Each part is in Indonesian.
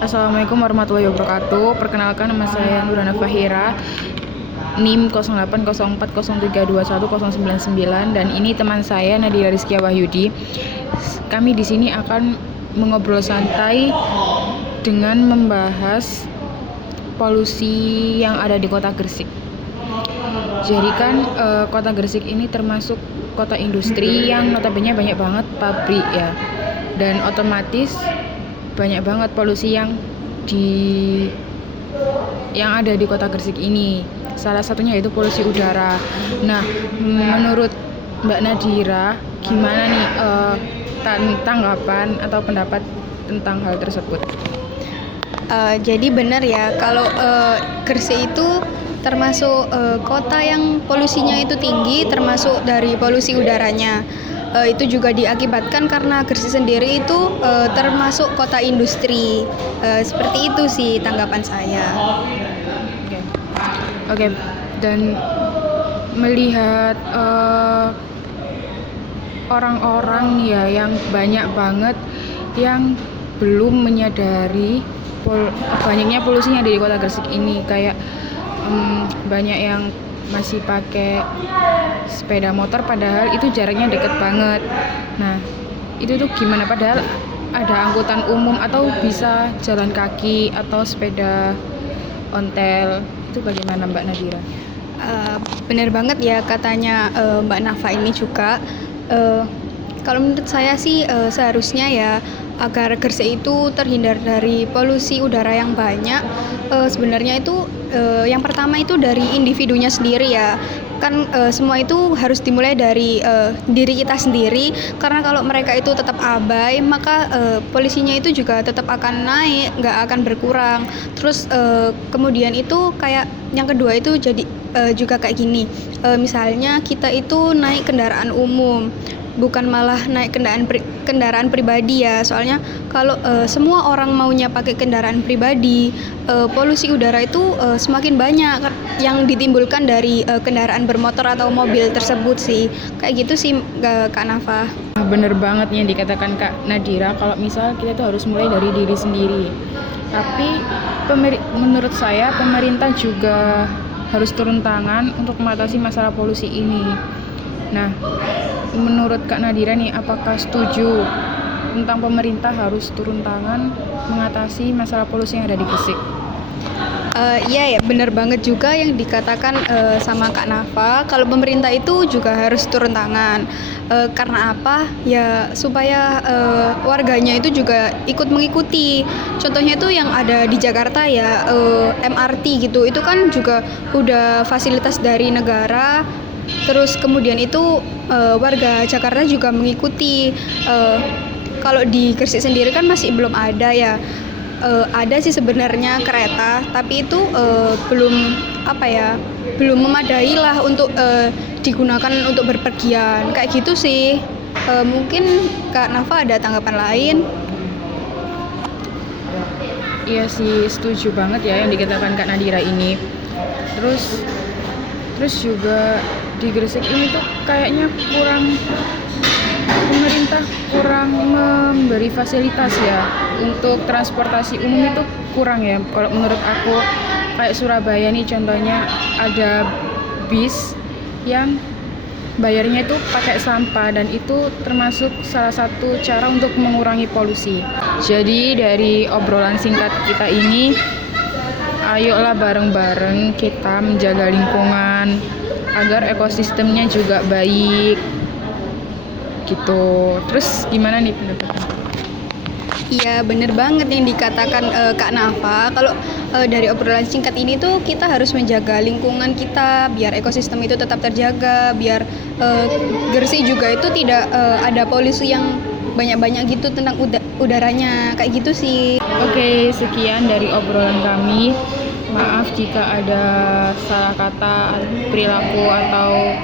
Assalamualaikum warahmatullahi wabarakatuh. Perkenalkan, nama saya Nurana Fahira, NIM 0804032199, dan ini teman saya Nadira Rizkia Wahyudi. Kami di sini akan mengobrol santai dengan membahas polusi yang ada di Kota Gresik. Jadi kan Kota Gresik ini termasuk kota industri yang notabene banyak banget pabrik ya, dan otomatis banyak banget polusi yang ada di Kota Gresik ini. Salah satunya yaitu polusi udara. Nah, menurut Mbak Nadira, gimana nih tanggapan atau pendapat tentang hal tersebut? Jadi benar ya, kalau Gresik itu termasuk kota yang polusinya itu tinggi, termasuk dari polusi udaranya. Itu juga diakibatkan karena Gresik sendiri itu termasuk kota industri. Seperti itu sih tanggapan saya. Oke. Dan melihat orang-orang ya yang banyak banget yang belum menyadari banyaknya polusi yang ada di Kota Gresik ini, kayak banyak yang masih pakai sepeda motor padahal itu jaraknya deket banget. Nah, itu tuh gimana, padahal ada angkutan umum atau bisa jalan kaki atau sepeda ontel. Itu bagaimana Mbak Nadira? Benar banget ya katanya Mbak Nafa ini juga. Kalau menurut saya sih seharusnya ya, agar Gresik itu terhindar dari polusi udara yang banyak, sebenarnya itu yang pertama itu dari individunya sendiri ya. Kan semua itu harus dimulai dari diri kita sendiri, karena kalau mereka itu tetap abai, maka polusinya itu juga tetap akan naik, nggak akan berkurang. Terus kemudian itu kayak yang kedua itu jadi juga kayak gini, misalnya kita itu naik kendaraan umum, bukan malah naik kendaraan pribadi ya. Soalnya kalau semua orang maunya pakai kendaraan pribadi, polusi udara itu semakin banyak yang ditimbulkan dari kendaraan bermotor atau mobil tersebut sih. Kayak gitu sih Kak Nafa. Bener banget yang dikatakan Kak Nadira, kalau misal kita tuh harus mulai dari diri sendiri. Tapi menurut saya pemerintah juga harus turun tangan untuk mengatasi masalah polusi ini. Nah, menurut Kak Nadira nih, apakah setuju tentang pemerintah harus turun tangan mengatasi masalah polusi yang ada di Gresik? Iya ya, benar banget juga yang dikatakan sama Kak Nafa. Kalau pemerintah itu juga harus turun tangan. Karena apa? Ya supaya warganya itu juga ikut mengikuti. Contohnya itu yang ada di Jakarta ya, MRT gitu. Itu kan juga udah fasilitas dari negara. Terus kemudian itu warga Jakarta juga mengikuti. Kalau di Gresik sendiri kan masih belum ada ya. Ada sih sebenarnya kereta, tapi itu belum memadai lah untuk digunakan untuk berpergian kayak gitu sih. Mungkin Kak Nafa ada tanggapan lain? Iya sih, setuju banget ya yang dikatakan Kak Nadira ini. Terus juga di Gresik ini tuh kayaknya pemerintah kurang memberi fasilitas ya untuk transportasi umum, itu kurang ya kalau menurut aku. Kayak Surabaya nih contohnya, ada bis yang bayarnya itu pakai sampah, dan itu termasuk salah satu cara untuk mengurangi polusi. Jadi dari obrolan singkat kita ini, ayolah bareng-bareng kita menjaga lingkungan agar ekosistemnya juga baik gitu. Terus gimana nih pendapatnya? Iya bener banget yang dikatakan Kak Nafa. Kalau dari obrolan singkat ini tuh kita harus menjaga lingkungan kita biar ekosistem itu tetap terjaga, biar Gresik juga itu tidak ada polusi yang banyak-banyak gitu tentang udaranya, kayak gitu sih. Oke, sekian dari obrolan kami. Maaf jika ada salah kata, perilaku atau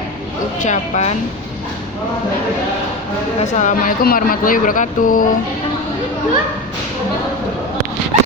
ucapan. Assalamualaikum warahmatullahi wabarakatuh.